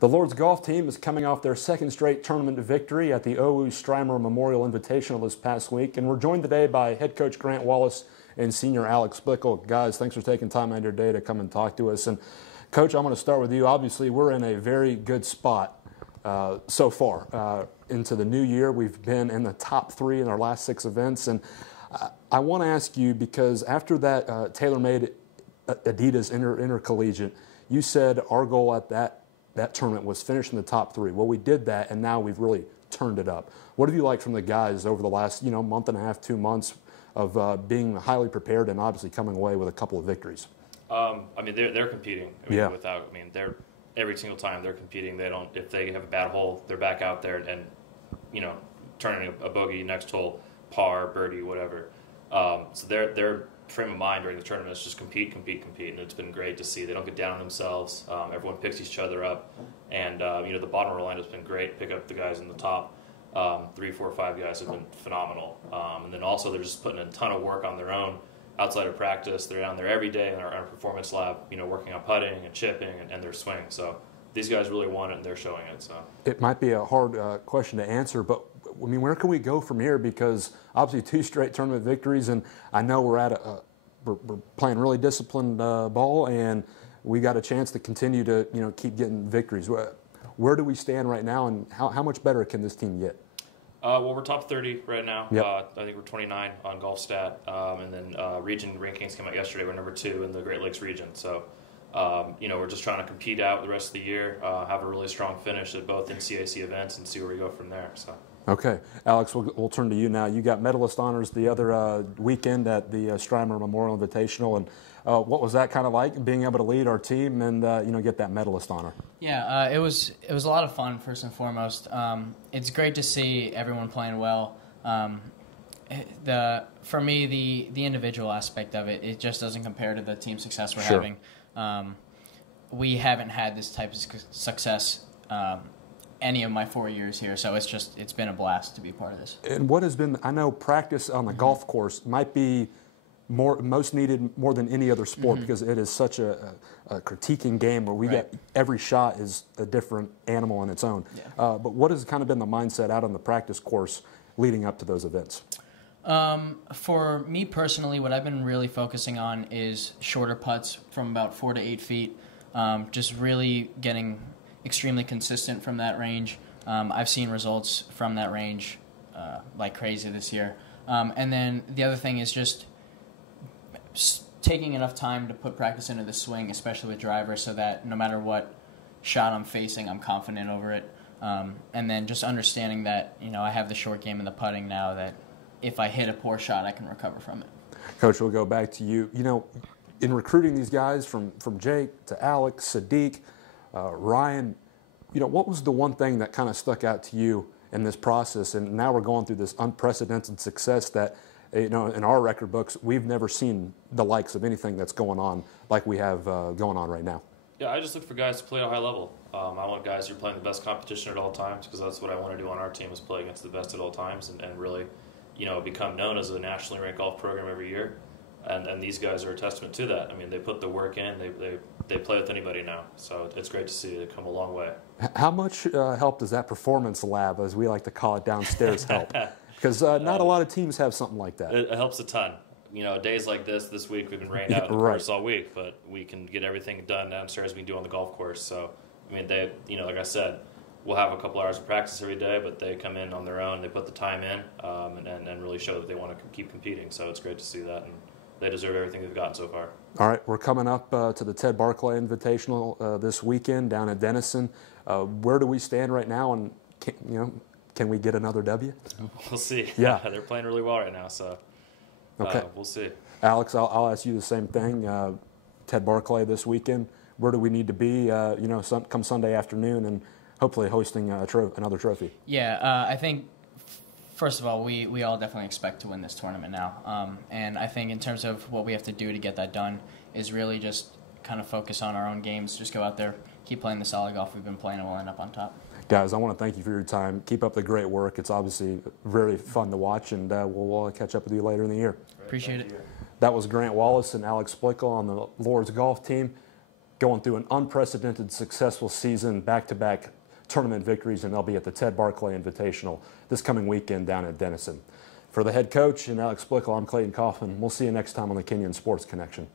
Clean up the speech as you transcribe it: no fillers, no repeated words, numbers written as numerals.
The Lord's golf team is coming off their second straight tournament victory at the OU Strymer Memorial Invitational this past week, and we're joined today by head coach Grant Wallace and senior Alex Blickle. Guys, thanks for taking time out of your day to come and talk to us. And Coach, I'm going to start with you. Obviously, we're in a very good spot so far into the new year. We've been in the top 3 in our last 6 events, and I want to ask you, because after that TaylorMade Adidas Intercollegiate, you said our goal at that tournament was finish in the top 3. Well, we did that, and now we've really turned it up. What have you liked from the guys over the last month and a half, 2 months of being highly prepared and obviously coming away with a couple of victories? I mean, they're competing. They're every single time they're competing. They don't, if they have a bad hole, they're back out there and turning a bogey next hole, par, birdie, whatever. So their frame of mind during the tournament is just compete, and it's been great to see. They don't get down on themselves. Everyone picks each other up, and the bottom of our line has been great. Pick up the guys in the top 3, 4, 5 guys have been phenomenal, and then also they're just putting in a ton of work on their own outside of practice. They're down there every day in our performance lab, working on putting and chipping and their swing. So these guys really want it, and they're showing it. So it might be a hard question to answer, but I mean, where can we go from here? Because obviously 2 straight tournament victories, and I know we're playing really disciplined ball, and we got a chance to continue to keep getting victories. Where do we stand right now, and how much better can this team get? Well, we're top 30 right now. Yep. I think we're 29 on GolfStat, and then region rankings came out yesterday. We're number 2 in the Great Lakes region. So, we're just trying to compete out the rest of the year, have a really strong finish at both NCAC events, and see where we go from there. So. Okay, Alex, we'll turn to you now. You got medalist honors the other weekend at the Strymer Memorial Invitational, and what was that kind of like, being able to lead our team and get that medalist honor? Yeah, it was a lot of fun, first and foremost. It's great to see everyone playing well. For me, the individual aspect of it just doesn't compare to the team success we're Sure. having. We haven't had this type of success any of my 4 years here, so it's been a blast to be part of this. And what has been, I know practice on the golf course might be most needed more than any other sport, because it is such a critiquing game where we get every shot is a different animal in its own. Yeah. But what has kind of been the mindset out on the practice course leading up to those events? For me personally, what I've been really focusing on is shorter putts from about 4 to 8 feet, just really getting extremely consistent from that range. I've seen results from that range like crazy this year. And then the other thing is just taking enough time to put practice into the swing, especially with driver, so that no matter what shot I'm facing, I'm confident over it. And then just understanding that I have the short game and the putting now, that if I hit a poor shot, I can recover from it. Coach, we'll go back to you. In recruiting these guys from Jake to Alex, Sadiq, Ryan, what was the one thing that kind of stuck out to you in this process? And now we're going through this unprecedented success that, in our record books, we've never seen the likes of anything that's going on like we have going on right now. Yeah, I just look for guys to play at a high level. I want guys who are playing the best competition at all times, because that's what I want to do on our team, is play against the best at all times and really, become known as a nationally ranked golf program every year. And these guys are a testament to that. I mean, they put the work in. They play with anybody now. So it's great to see it come a long way. How much help does that performance lab, as we like to call it downstairs, help? Because not a lot of teams have something like that. It helps a ton. Days like this week, we've been rained out in the course all week, but we can get everything done downstairs we can do on the golf course. So, I mean, they, like I said, we'll have a couple hours of practice every day, but they come in on their own. They put the time in and really show that they want to keep competing. So it's great to see that, and they deserve everything they've gotten so far. All right, we're coming up to the Ted Barclay Invitational this weekend down at Denison. Where do we stand right now, and can we get another W? We'll see. Yeah. They're playing really well right now, so okay. We'll see. Alex, I'll ask you the same thing. Ted Barclay this weekend, where do we need to be, come Sunday afternoon, and hopefully hosting another trophy? Yeah, I think, first of all, we all definitely expect to win this tournament now. And I think in terms of what we have to do to get that done is really just kind of focus on our own games, just go out there, keep playing the solid golf we've been playing, and we'll end up on top. Guys, I want to thank you for your time. Keep up the great work. It's obviously very fun to watch, and we'll catch up with you later in the year. Appreciate it. That was Grant Wallace and Alex Blickle on the Lord's golf team. going through an unprecedented successful season, back-to-back tournament victories, and they'll be at the Ted Barclay Invitational this coming weekend down at Denison. For the head coach and Alex Blickle, I'm Clayton Kaufman. We'll see you next time on the Kenyon Sports Connection.